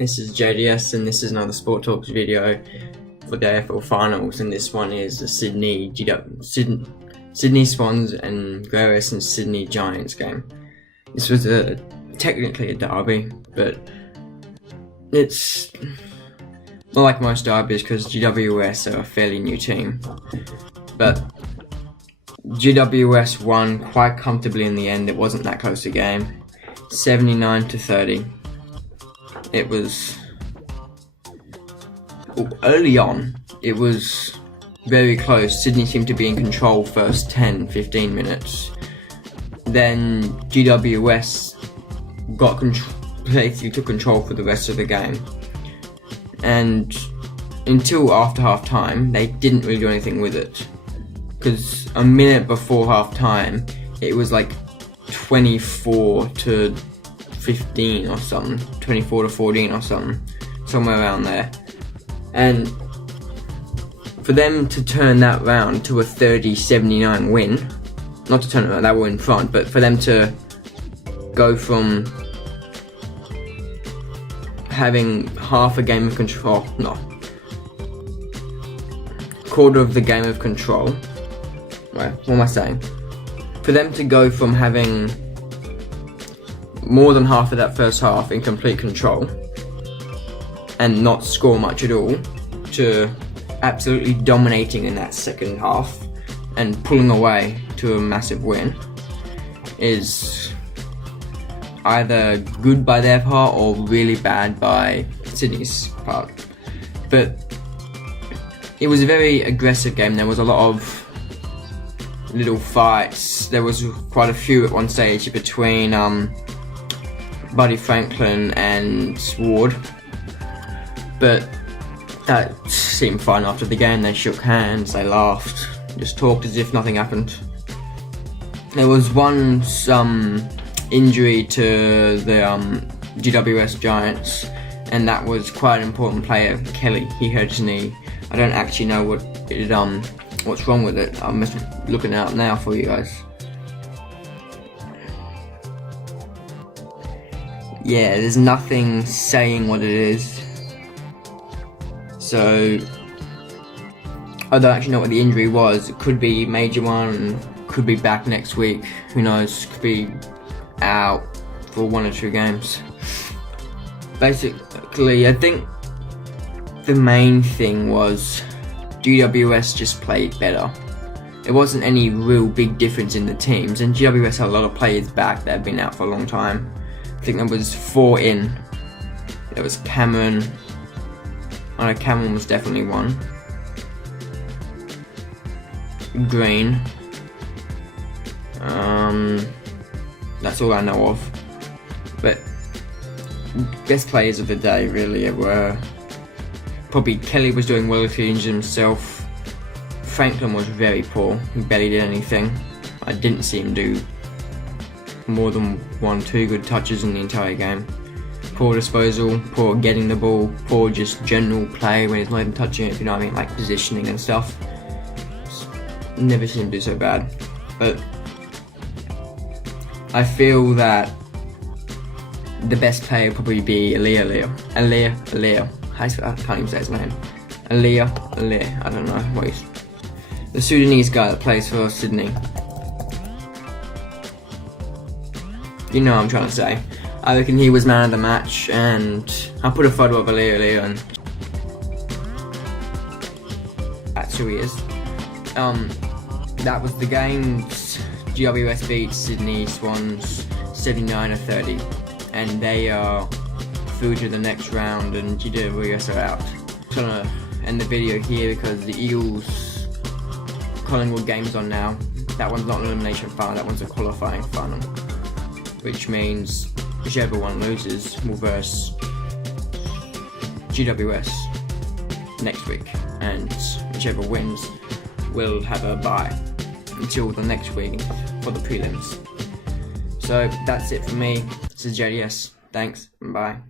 This is JDS and this is another Sport Talks video for the AFl Finals, and this one is the Sydney Swans and GWS and Sydney Giants game. This was technically a derby, but it's not like most derbies because GWS are a fairly new team. But GWS won quite comfortably in the end. It wasn't that close a game, 79-30. It was early on. It was very close. Sydney seemed to be in control first 10-15 minutes. Then GWS basically took control for the rest of the game. And until after half time, they didn't really do anything with it. Because a minute before half time, it was like 24-15 or something, 24-14 or something, somewhere around there. And for them to turn that round to a 30-79 win, not to turn it around, they were in front, but for them to go from having half a game of control, quarter of the game of control, what am I saying? For them to go from having more than half of that first half in complete control and not score much at all, to absolutely dominating in that second half and pulling away to a massive win, is either good by their part or really bad by Sydney's part. But it was a very aggressive game. There was a lot of little fights. There was quite a few at one stage between Buddy Franklin and Ward, but that seemed fine after the game. They shook hands, they laughed, just talked as if nothing happened. There was one injury to the GWS Giants, and that was quite an important player, Kelly. He hurt his knee. I don't actually know what's wrong with it. I'm just looking it up now for you guys. Yeah, there's nothing saying what it is. So I don't actually know what the injury was. It could be a major one, could be back next week, who knows, could be out for 1 or 2 games. Basically, I think the main thing was GWS just played better. There wasn't any real big difference in the teams, and GWS had a lot of players back that had been out for a long time. I think there was 4 in. There was Cameron. I know Cameron was definitely one. Green. That's all I know of. But best players of the day really were probably Kelly was doing well if he injured himself. Franklin was very poor. He barely did anything. I didn't see him do more than 1-2 good touches in the entire game. Poor disposal, poor getting the ball, poor just general play when he's not even touching it, if you know what I mean, like positioning and stuff. Never seen him do so bad. But I feel that the best player would probably be Aliyah. I can't even say his name. Aliyah, I don't know what he's... The Sudanese guy that plays for Sydney. You know what I'm trying to say. I reckon he was man of the match, and I'll put a photo of Aliyah and that's who he is. That was the game. GWS beat Sydney Swans 79-30, and they are through to the next round, and GWS are out. I'm gonna end the video here because the Eagles Collingwood game's on now. That one's not an elimination final, that one's a qualifying final, which means whichever one loses will verse GWS next week, and whichever wins will have a bye until the next week for the prelims. So that's it for me. This is JDS. Thanks, bye.